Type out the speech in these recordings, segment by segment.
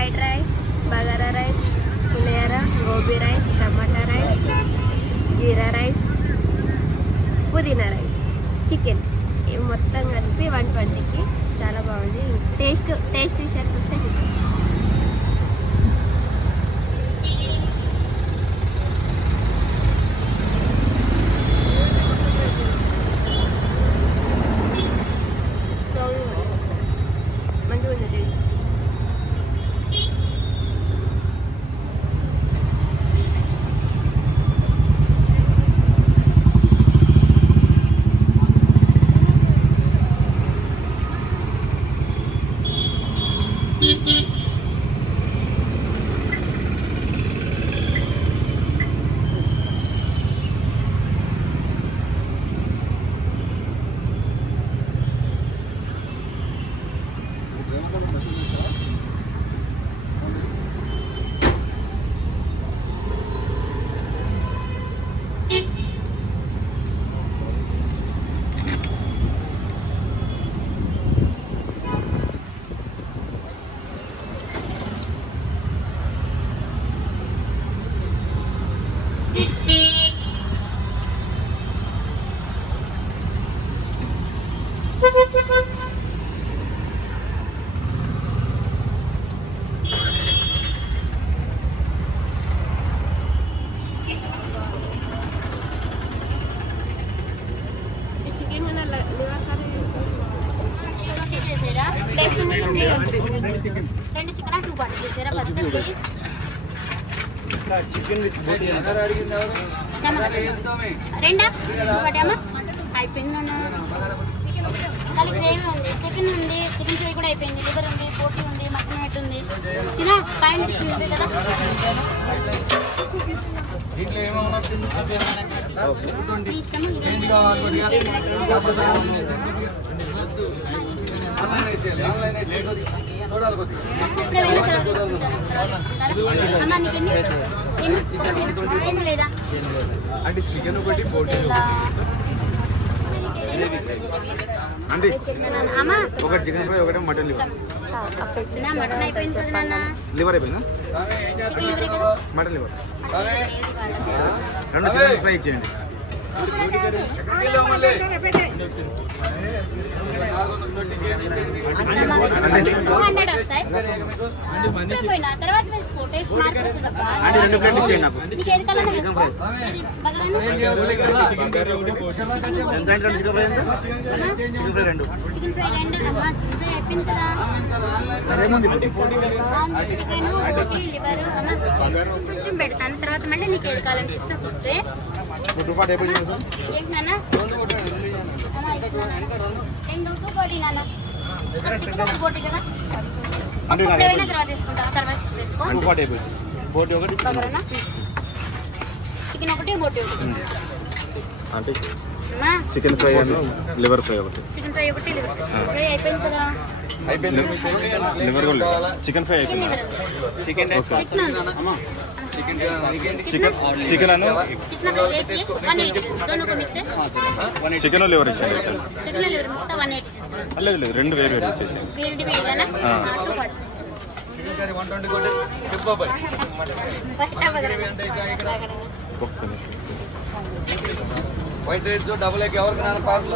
Fried rice, bagara rice, పులిహోర, gobi rice, టమాటా rice, జీరా rice, పుదీనా rice, chicken ఇవి మొత్తం కలిపి 120కి. చాలా బాగుంది. టేస్ట్ విషయానికి వస్తే మంచిగా ఉంది టేస్ట్. చికెన్ విత్ బోటి రెండా ఒకటేమా అయిపోయిందన్నా. దాని గ్రేవీ ఉంది, చికెన్ ఉంది, చికెన్ ఫ్రై కూడా అయిపోయింది, లివర్ ఉంది, బోటి ఉంది, మటన్ హెడ్ ఉంది. చిన్న పాయింట్ ఇవే కదా. అంటే చికెన్ ఒకటి బోటి అంటే ఒకటి చికెన్ ఫ్రై ఒకటి మటన్ లివర్. మటన్ అయిపోయింది కదా నాన్న. లివర్ అయిపోయిందా? చికెన్ లివర్ కదా. మటన్ లివర్ రెండు చికెన్ ఫ్రై ఇచ్చేయండి. తర్వాత వేసుకో, టేస్ట్ మారిపోతుంది. అంటే రెండు ప్లేట్లు ఇచ్చేయండి నాకు. నీకు ఏది కావాలన్నా వేసుకో. చికెన్ ఫ్రై రెండు. చికెన్ ఫ్రై రెండు అమ్మా. చికెన్ ఫ్రై అయిపోయింది కదా. చికెన్ బోటి లివర్ అమ్మా కొంచెం పెడతాను. తర్వాత మళ్ళీ నీకు ఏది కావాలనిపిస్తే వస్తే ఏంటన్నా రెండు బోటి నాన్న. చికెన్ బోటి కదా. ఏమైనా తర్వాత వేసుకుంటా. తర్వాత వేసుకో. బోటి ఒకటి చికెన్ ఒకటి బోటి ఒకటి. అంటే చికెన్ ఫ్రై లివర్ ఫ్రై ఒకటి. చికెన్ ఫ్రై ఒకటి లివర్ ఫ్రై అయిపోయింది కదా. అయిపోయింది. లివర్ కూడా చికెన్ ఫ్రై అయిపోయింది. చికెన్ చికెన్ అను చికెన్ లివర్ ఇచ్చాను. లేదు రెండు వేరు వేరు ఇచ్చేసి వైట్ రైస్ డబుల్ ఎగ్ ఎవరికి నాన్న పార్సల్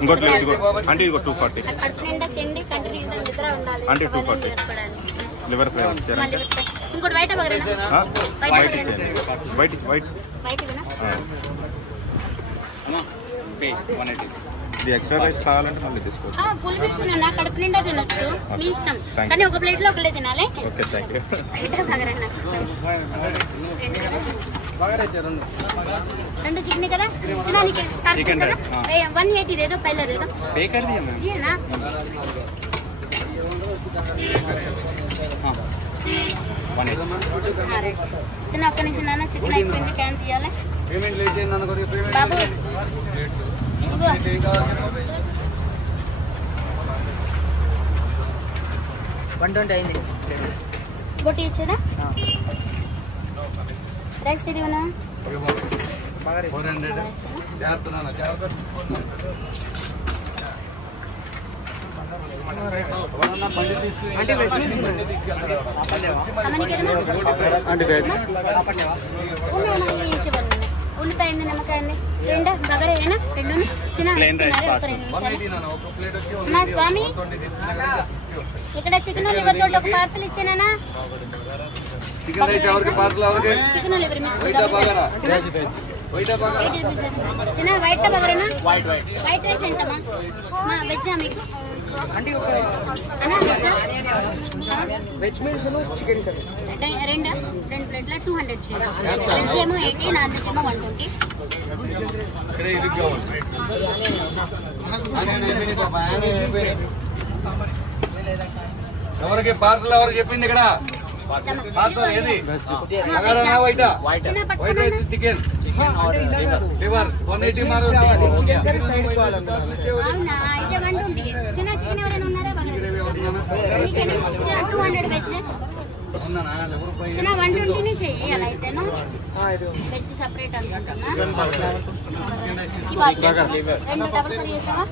ఇంకోటి అంటే ఇది 240 అంటే 240 లివర్ ఫ్రై ఇంకోటి వైట్ వైట్ వైట్ ఇది ఎక్స్ట్రా రైస్ కావాలంటే మళ్ళీ తీసుకోవచ్చు. ఫుల్ మీల్స్ ఉన్నా కడుపు నిండా తినొచ్చు, మీ ఇష్టం. కానీ ఒక ప్లేట్ లో ఒకటే తినాలి. Okay thank you. రెండు చికెన్ కదా. చిన్న 180 ఏదో పहले दे दो पे कर दिया मैम ये ना చిన్న ఒక్క నిమిషం నాన్న. చికెన్ అయిపోయింది, క్యాన్ తీయాలి. పేమెంట్ లేట్ చేయండి నాన్న. కొద్దిగా పేమెంట్ బాబు ఇదిగో 120 అయింది. బోటి ఇచ్చాడా? రైస్ ఇదివనా 400 జాగ్రత్త నాన్న జాగ్రత్త. ఉల్లిపాయ నిమ్మకాయ రెండు బగర రెండు చిన్న మా స్వామి ఇక్కడ చికెన్ లివర్ తోటి ఒక పార్సల్ ఇచ్చానా చికెన్ లివర్ మిక్స్ చిన్న వైట్ బగరేనా వైట్ రైస్ ఏంటమ్మా వెజ్జా మీకు వెజ్ మీల్స్ చికెన్ కర్రీ రెండు ప్లేట్ల 200 వెజ్ ఏమో 80 నాన్ వెజ్ ఏమో 120 ఎవరికి పార్సల్ ఎవరికి చెప్పింది ఇక్కడ పార్సల్ ఏది బగారా వైటా వైట్ రైస్ చికెన్ లివర్ 180 మారు చికెన్ కర్రీ సైడ్ కావాలన్నా అవునా అయితే 120 చిన్న చికెన్ ఎవరైనా ఉన్నారా బగరా 200 వెజ్ చిన్న 120 ని చెయ్యాలి అయితేను వెజ్ సెపరేట్ అనుకుంటున్నా రెండు డబుల్ కర్రీ చేసావా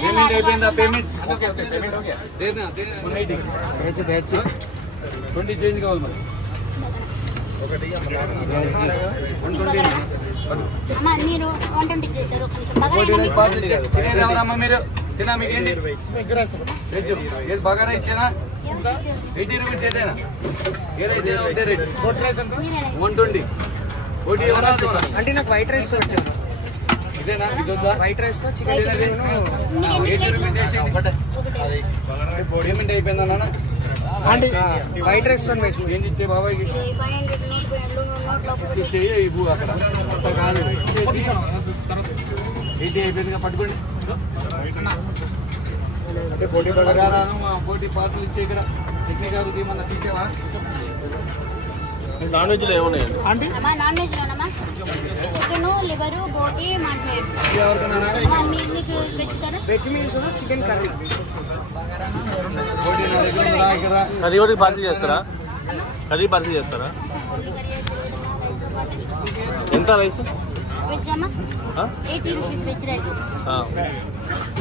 పేమెంట్ అయిపోయిందా పేమెంట్ వెజ్ 20 చేంజ్ కావాలి మరి అమ్మా మీరు 120 చేశారు ఎవరమ్మా మీరు చిన్న మీకు ఏంటి వెజ్ బగారా ఇచ్చానా 80 రూపీస్ ఏదైనా ఏ రైస్ అయినా ఒకటే రేట్ 120 ఒకటి ఎవరా అంటే నాకు వైట్ రైస్ ఇదేనా వైట్ రైస్ చికెన్ 80 రూపీస్ వేసి పేమెంట్ అయిపోయిందా నాన్న వైట్ రైస్ ఏం ఇచ్చే బాబాయ్కి ఇవ్వు అక్కడ కాలేదు 80 అయిపోయిందిగా పట్టుకోండి అంటే పోటీ బగారాను పోటీ పార్సల్ ఇచ్చే ఇక్కడ టెక్నికల్ ఏమన్నా తీసేవా నాన్ వెజ్ లో ఏమున్నాయండి నాన్ వెజ్ లోనమ్మా చికెన్ లివర్ బోటి మటన్ మీకు వెజ్ కదా veg meals chicken curry curry కూడా పార్సల్ చేస్తారా కర్రీ పార్సల్ చేస్తారా ఎంత రైస్ వెజ్ అమ్మా 80 rupees veg rice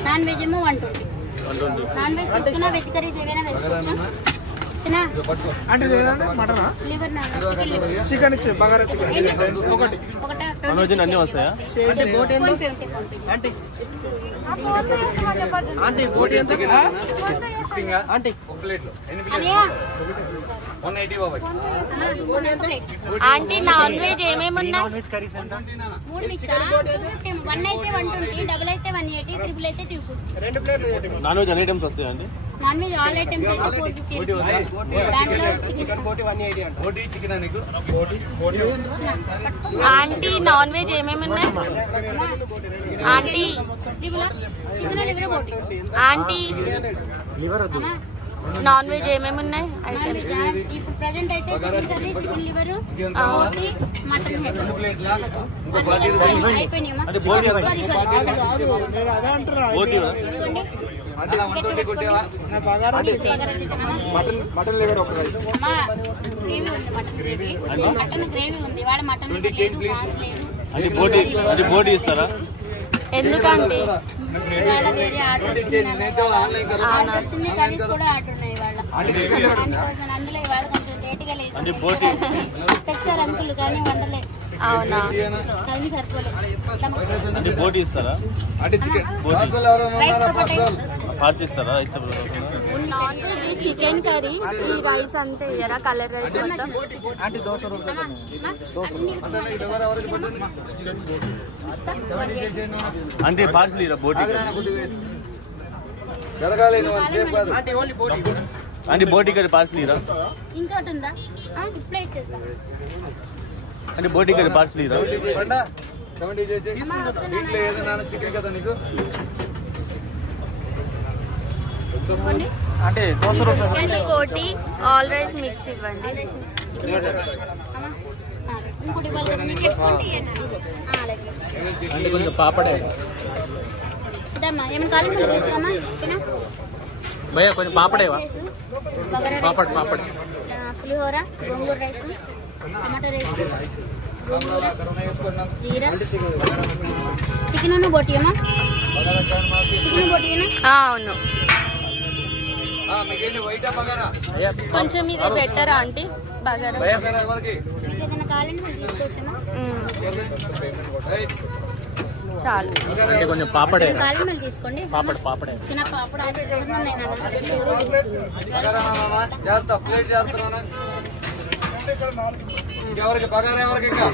non veg ఏమో 120 నాన్ వెజ్ తీసుకున్నా వెజ్ కర్రీస్ ఏవైనా వేసుకోవచ్చు చిన్న అంటే మటనా లివర్ చికెన్ ఇచ్చే బగారా చికెన్ ఒకటి నాన్ వెజ్ అన్నీ వస్తాయా అంటే బోట్ ఎంత అంటే అంటే బోట్ ఎంత అంటే ఒక ప్లేట్ లో 180 బాబాయ్ ఆంటీ నాన్ వెజ్ ఏమేమి ఉన్నాయి నాన్ వెజ్ కర్రీస్ ఎంత 3 మిక్స్ 1 అయితే 120 డబుల్ అయితే 180 ట్రిపుల్ అయితే 250 రెండు ప్లేట్లు నాన్ వెజ్ అన్ని ఐటమ్స్ వస్తాయండి నాన్ వెజ్ ఆల్ ఐటమ్స్ అయితే 450 దాంట్లో చికెన్ బోటి 180 అంట బోటి చికెన్ నీకు ఆంటీ నాన్ వెజ్ ఏమేమి ఉన్నాయి ఆంటీ చికెన్ లివర్ బోటి ఆంటీ లివర్ వద్దు నాన్ వెజ్ ఏమేమి ఉన్నాయి నాన్ వెజ్ ఇప్పుడు ప్రెజెంట్ అయితే చికెన్ కర్రీ చికెన్ లివర్ బోటి మటన్ హెడ్ ప్లేట్లా అయిపోయినాయమ్మా అంటే బోటి బోటి ఇదిగోండి అట్లా 120 కొట్టేవా బగారా చికెన్ మటన్ లివర్ ఒక రైస్ అమ్మా గ్రేవీ ఉంది మటన్ గ్రేవీ ఉంది వాడు మటన్ లేదు ప్రాన్స్ లేదు అంటే బోటి ఇస్తారా ఎందుకంటే ఇవాళ వేరే ఆర్డర్ వచ్చింది కర్రీస్ కూడా ఆర్డర్ ఉన్నాయి ఇవాళ అందుకోసం అందులో ఇవాళ కొంచెం లేట్గా అంటే లేదు బోటి తెచ్చారు అంకుల్ కానీ వండలే అవునా టైం సరిపోలేదు అంటే బోటి ఇస్తారా అంటే చికెన్ పార్సల్ ఎవరైనా రైస్ ఉన్నారా పార్సల్ పార్సల్ ఇస్తారా ఇష్టం నాన్ వెజ్ చికెన్ కర్రీ ఈ రైస్ అంతే ఇయ్యరా కలర్ రైస్ అంటే దోశ రూపాయలు అంటే పార్సల్ ఇరా బోటి జరగాలి నువ్వు సేఫ్ కాదు అంటే ఓన్లీ బోటి అంటే బోటి కర్రీ పార్సల్ ఇరా ఇంకోటి ఉందా ఇప్పుడే ఇచ్చేస్తా అంటే బోటి కర్రీ పార్సల్ ఇరా 70 చేసి ఇంట్లో ఏదైనా చికెన్ కదా నీకు అంటే దోశ రూపాయలు చికెన్ బోటి ఆల్ రైస్ మిక్స్ ఇవ్వండి ఇంకోటి ఇవ్వాలి కదా మీకు పెట్టుకుంటే అలాగే అంటే కొంచెం పాపడే ఇదమ్మా ఏమైనా కావాలి తీసుకోమా ఓకేనా భయ్యా కొంచెం పాపడేవా బగారా పాపడ్ పాపడ్ పులిహోర గోంగూర రైస్ టమాటో రైస్ జీరా చికెన్ బొట్టియమ్మా చికెన్ బొట్టియనా అవును కొంచెం ఇది బెటర్ ఆంటీ బగారా మీకు ఏదైనా కావాలంటే మీరు తీసుకోవచ్చమ్మా చాలు అంటే కొంచెం పాపడే కావాలంటే మీరు తీసుకోండి పాపడే చిన్న పాపడ ఎవరికి బగారా ఎవరికి ఇంకా